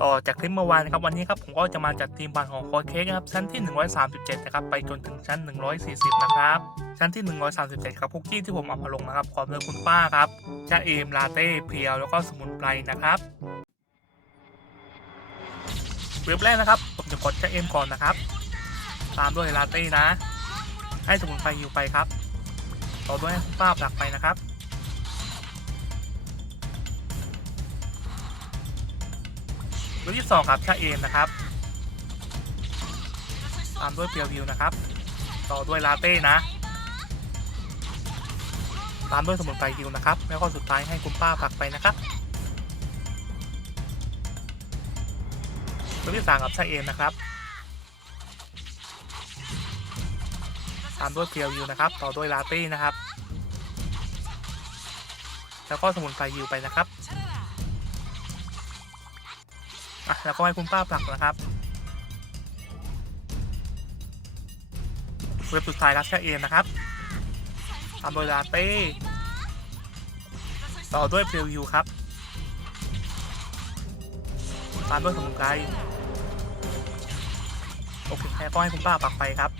ต่อจากคลิปเมื่อวานนะครับวันนี้ครับผมก็จะมาจัดทีมบานของคอเค้กนะครับชั้นที่ 137 นะครับไปจนถึงชั้น 140 นะครับ ชั้นที่ 137 ครับคุกกี้ที่ผมเอามาลงนะครับขอบเลยคุณป้าครับชาเอมลาเต้เพียวแล้วก็สมุนไพรนะครับเว็บแรกนะครับผมจะกดชาเอมก่อนนะครับ ตามด้วยลาเต้นะ ให้สมุนไพรอยู่ไปครับ ต่อด้วยคุณป้าผลักไปนะครับ รูปที่สองครับชาเอมนะครับ ตามด้วยเพียววิวนะครับ ต่อด้วยลาเต้นะ ตามด้วยสมุนไพรฮิวนะครับ แล้วก็สุดท้ายให้คุณป้าผักไปนะครับรูปที่สามกับชาเอมนะครับ ตามด้วยเพียววิวนะครับ ต่อด้วยลาเต้นะครับ แล้วก็สมุนไพรฮิวไปนะครับ อะแล้วก็ให้คุณป้าผลักนะครับเว็บสุดท้ายรับแค่เอมนะครับตามโดยลาเต้ต่อด้วยเพลวิวครับตามด้วยสมุนไพรโอเคแค่ก็ให้คุณป้าปักไปครับ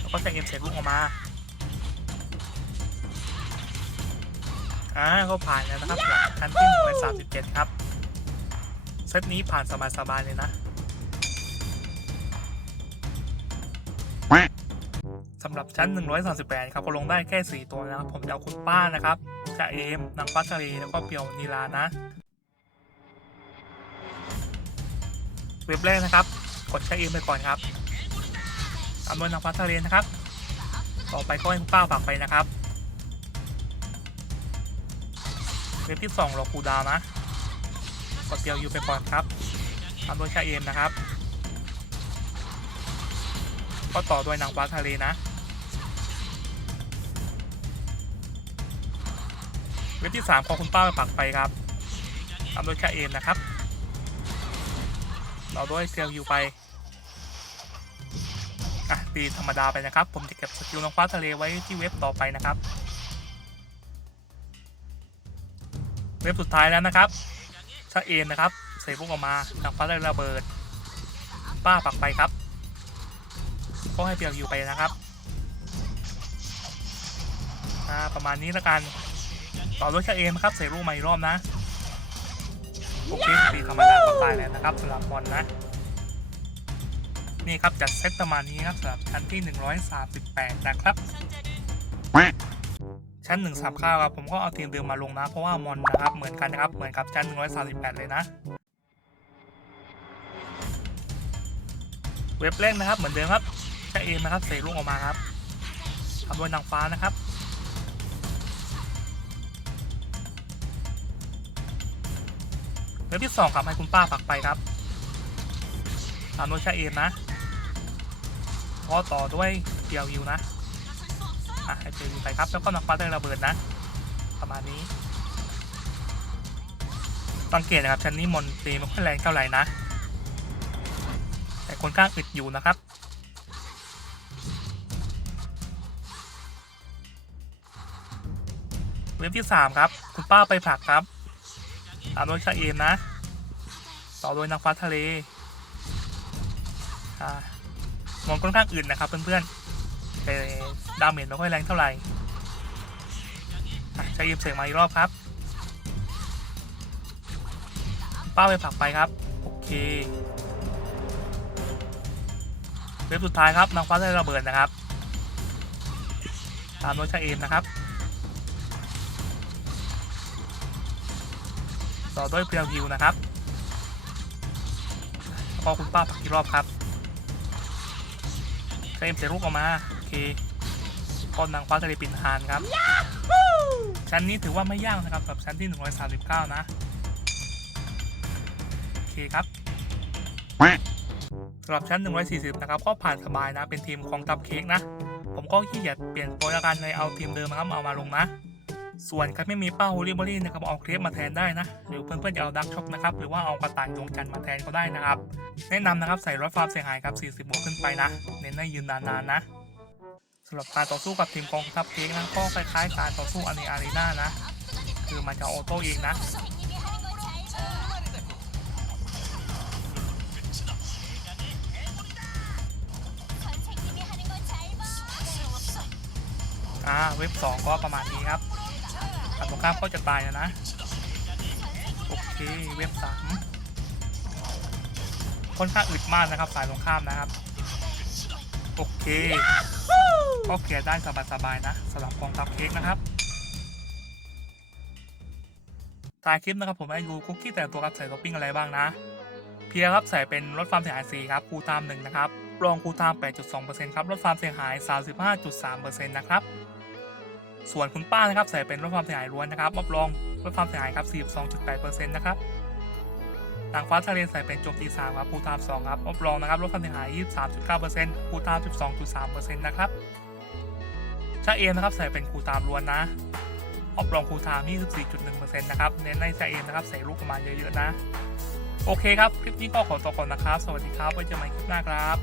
แล้วก็แค่เอ็มเสร็จลูกออกมาอ่าก็ผ่านแล้วนะครับสำหรันที่หนึ่งร้อยสามสิบเจ็ดครับ ซตนี้ผ่านสบายๆเลยนะสำหรับชั้น 138 ครับก็ลงได้แค่ 4 ตัวนะครับผมจะเอาคุณป้านะครับจะเอมนางฟ้าทะเลแล้วก็เปียวนีลานะ เว็บแรกนะครับ กดใช้เอมไปก่อนครับตามด้วยนางฟ้าทะเลนะครับ ต่อไปก็ให้คุณป้าฝากไปนะครับ เว็บที่ 2รอคูดาวนะ กดเดียวอยู่ไปก่อนครับตามด้วยชาเอมนะครับ ก็ต่อด้วยนางฟ้าทะเลนะ เว็บที่3ขอคุณป้าไปปักไปครับตามด้วยชาเอมนะครับต่อด้วยเซลยูไปอะตีธรรมดาไปนะครับ ผมจะเก็บสกิลนางฟ้าทะเลไว้ที่เว็บต่อไปนะครับ เว็บสุดท้ายแล้วนะครับ ชาเอมนนะครับใส่พวกออกมาทางฟ้าได้ระเบิด ป้าปักไปครับก็ให้เปียกอยู่ไปนะครับประมาณนี้แล้วกัน ต่อด้วยชาเอมครับใส่ลูกใหม่รอบนะโอเคตีธรรมดาก็ตายแล้วนะครับสำหรับบอลนะ นี่ครับจัดเซตประมาณนี้ครับสำหรับชั้นที่ 138 นะครับ ชั้น139ครับผมก็เอาทีมเดิมมาลงนะ เพราะว่ามอนนะครับเหมือนกันนะครับเหมือนกับชั้น 138 เลยนะ เว็บแรกนะครับเหมือนเดิมครับใช้เอมนะครับเสกลูกออกมาครับทำด้วยนางฟ้านะครับเว็บที่สองครับให้คุณป้าปักไปครับตามด้วยใช้เอมนะก็ต่อด้วยเดียววิวนะ อะให้เจอไปครับแล้วก็นางฟ้าได้ระเบิดนะ ประมาณนี้สังเกตนะครับชั้นนี้มอนตีไม่ค่อยแรงเท่าไหร่นะ แต่คนข้างอึดอยู่นะครับเว็บที่ 3 ครับ คุณป้าไปผักครับตามด้วยชาเอมนะ ต่อโดยนางฟ้าทะเลอ่ามอนค่อนข้างอื่นนะครับเพื่อนๆ แต่ดาเมจไม่ค่อยแรงเท่าไหร่ใช้ยิมเสกมาอีกรอบครับ ป้าไปผลักไปครับ โอเคเว็บสุดท้ายครับนางฟ้าได้ระเบิดนะครับ ตามด้วยชาเอมนะครับ ต่อด้วยเพียวฮิวนะครับแล้วก็คุณป้าผลักอีกรอบครับเอมเสร็จลูกออกมา เคก้อนนางฟ้าทะเลปิ่นฮานครับ ชั้นนี้ถือว่าไม่ยากนะครับสำหรับชั้นที่ 139 นะ โอเคครับสำหรับชั้น 140 นะครับ ก็ผ่านสบายนะ เป็นทีมของตับเค้กนะ ผมก็ขี้เกียจเปลี่ยนโปรละกันเลยเอาทีมเดิมนะครับเอามาลงนะ ส่วนใครไม่มีเป้าฮูลี่บอรี่นะครับเอาเครปมาแทนได้นะ หรือเพื่อนๆจะเอาดักช็อปนะครับ หรือว่าเอากระต่ายดวงจันทร์มาแทนก็ได้นะครับ แนะนำนะครับใส่รถฟาร์มเสียหายครับ40บวกขึ้นไปนะ เน้นให้ยืนนานๆนะ สำหรับการต่อสู้กับทีมกองทัพเค้กนะก็คล้ายๆการต่อสู้อันในอารีนานะ คือมันจะออโต้เองนะอ่าเว็บ 2 ก็ประมาณนี้ครับฝั่งตรงข้ามก็จะตายแล้วนะ โอเคเว็บ 3 ค่อนข้างอึดมากนะครับฝ่ายตรงข้ามนะครับ โอเค ก็เคลียร์ได้สบายๆนะสำหรับกองทัพเค้กนะครับท้ายคลิปนะครับผมให้ดูคุกกี้แต่ละตัวครับใส่ท็อปปิ้งอะไรบ้างนะ เพียร์ครับใส่เป็นลดความเสียหาย4ครับคูลไทม์1นะครับรองคูลไทม์8.2%ครับลดความเสียหาย 35.3%นะครับส่วนคุณป้านะครับใส่เป็นลดความเสียหายล้วนนะครับรับรองลดความเสียหายครับ 42.8%นะครับ นางฟ้าทะเลใส่เป็นโจมตี3ครับคูตาม2ครับรับรองนะครับลดความเสียหาย 23.9%คูตาม์12.3%นะครับชาเอมนะครับใส่เป็นคูตามล้วนนะรับรองคูตาม์24.1%นะครับเน้นในชาเอมนะครับใส่ลูกประมาณเยอะๆนะ โอเคครับ คลิปนี้ก็ขอตัวก่อนนะครับ สวัสดีครับ ไว้เจอกันใหม่คลิปหน้าครับ